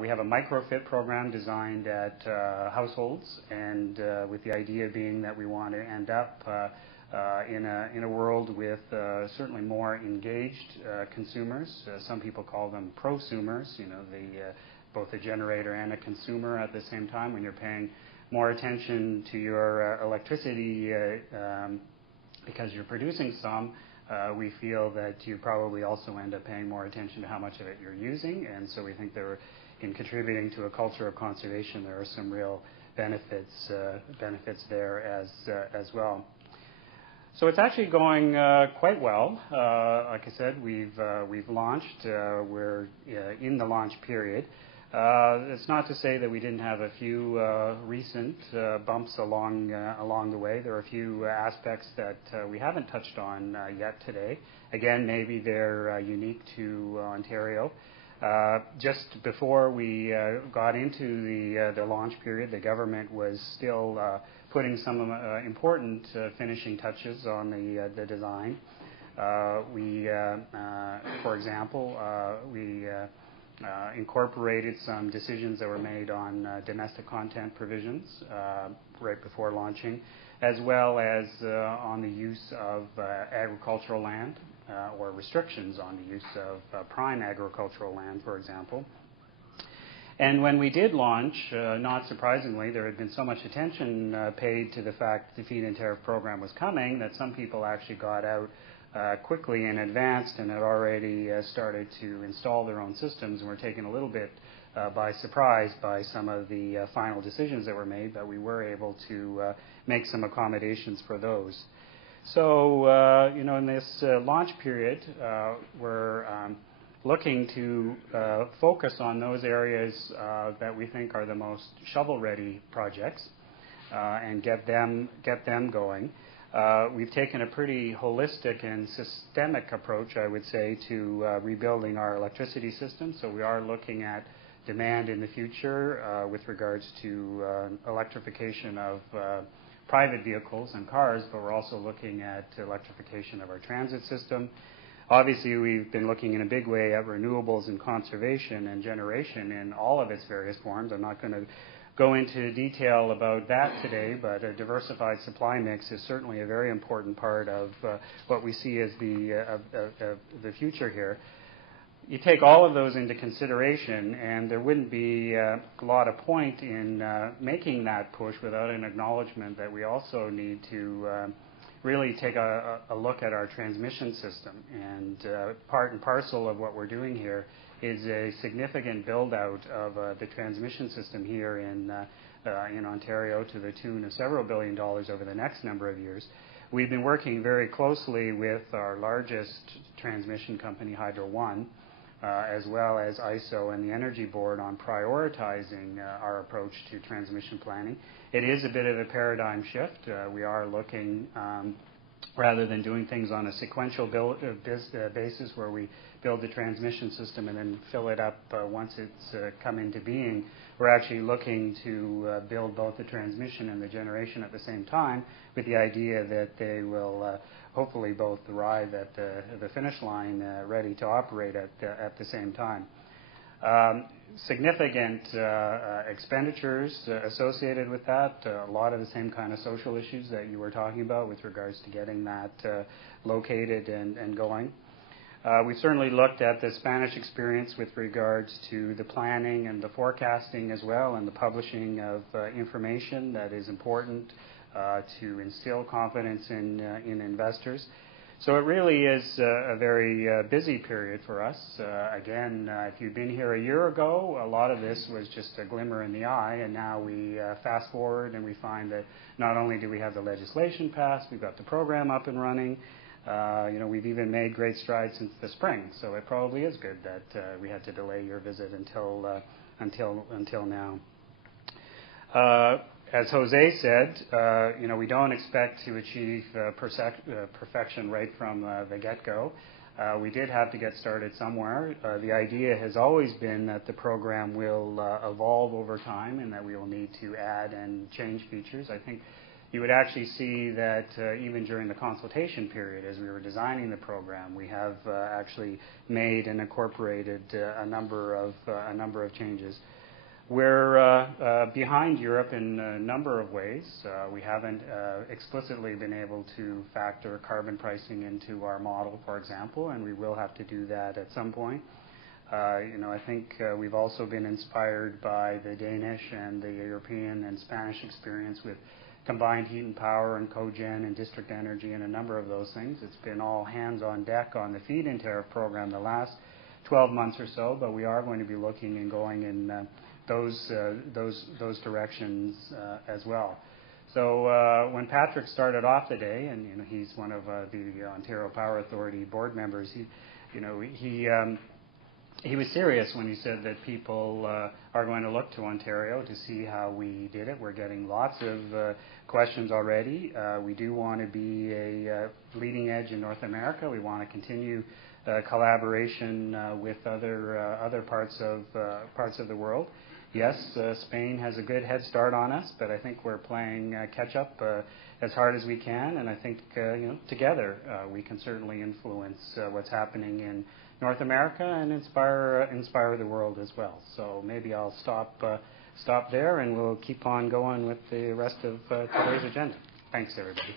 We have a microfit program designed at households, and with the idea being that we want to end up in a world with certainly more engaged consumers. Some people call them prosumers, both a generator and a consumer at the same time. When you're paying more attention to your electricity because you're producing some, we feel that you probably also end up paying more attention to how much of it you're using, and so we think in contributing to a culture of conservation, there are some real benefits there as well. So it's actually going quite well. Like I said, we've launched. We're in the launch period. It's not to say that we didn't have a few recent bumps along the way. There are a few aspects that we haven't touched on yet today. Again, maybe they're unique to Ontario. Just before we got into the launch period, the government was still putting some important finishing touches on the design. For example, we incorporated some decisions that were made on domestic content provisions right before launching, as well as on the use of agricultural land or restrictions on the use of prime agricultural land, for example. And when we did launch, not surprisingly, there had been so much attention paid to the fact the feed-in tariff program was coming that some people actually got out quickly in advance and had already started to install their own systems, and were taken a little bit by surprise by some of the final decisions that were made, but we were able to make some accommodations for those. So, in this launch period, we're looking to focus on those areas that we think are the most shovel-ready projects and get them going. We've taken a pretty holistic and systemic approach, I would say, to rebuilding our electricity system. So we are looking at demand in the future with regards to electrification of private vehicles and cars, but we're also looking at electrification of our transit system. Obviously, we've been looking in a big way at renewables and conservation and generation in all of its various forms. I'm not going to go into detail about that today, but a diversified supply mix is certainly a very important part of what we see as the future here. You take all of those into consideration, and there wouldn't be a lot of point in making that push without an acknowledgement that we also need to really take a look at our transmission system. And part and parcel of what we're doing here is a significant build-out of the transmission system here in Ontario to the tune of several $billion over the next number of years. We've been working very closely with our largest transmission company, Hydro One, as well as ISO and the Energy Board on prioritizing our approach to transmission planning. It is a bit of a paradigm shift. We are looking, rather than doing things on a sequential basis where we build the transmission system and then fill it up once it's come into being, we're actually looking to build both the transmission and the generation at the same time, with the idea that they will hopefully both arrive at the finish line ready to operate at the same time. Significant expenditures associated with that, a lot of the same kind of social issues that you were talking about with regards to getting that located and going. We've certainly looked at the Spanish experience with regards to the planning and the forecasting as well, and the publishing of information that is important to instill confidence in investors. So it really is a very busy period for us. Again, if you'd been here a year ago, a lot of this was just a glimmer in the eye, and now we fast forward and we find that not only do we have the legislation passed, we've got the program up and running. We've even made great strides since the spring, so it probably is good that we had to delay your visit until now. As Jose said, we don't expect to achieve perfection right from the get-go. We did have to get started somewhere. The idea has always been that the program will evolve over time and that we will need to add and change features. I think you would actually see that even during the consultation period, as we were designing the program, we have actually made and incorporated a number of changes. We're behind Europe in a number of ways. We haven't explicitly been able to factor carbon pricing into our model, for example, and we will have to do that at some point. I think we've also been inspired by the Danish and the European and Spanish experience with combined heat and power and cogen and district energy and a number of those things. It's been all hands on deck on the feed-in tariff program the last 12 months or so, but we are going to be looking and going in those directions as well. So when Patrick started off the day, and he's one of the Ontario Power Authority board members, he was serious when he said that people are going to look to Ontario to see how we did it. We're getting lots of questions already. We do want to be a leading edge in North America. We want to continue collaboration with other parts of the world. Yes, Spain has a good head start on us, but I think we're playing catch up as hard as we can, and I think together we can certainly influence what's happening in North America and inspire the world as well. So maybe I'll stop there, and we'll keep on going with the rest of today's agenda. Thanks, everybody.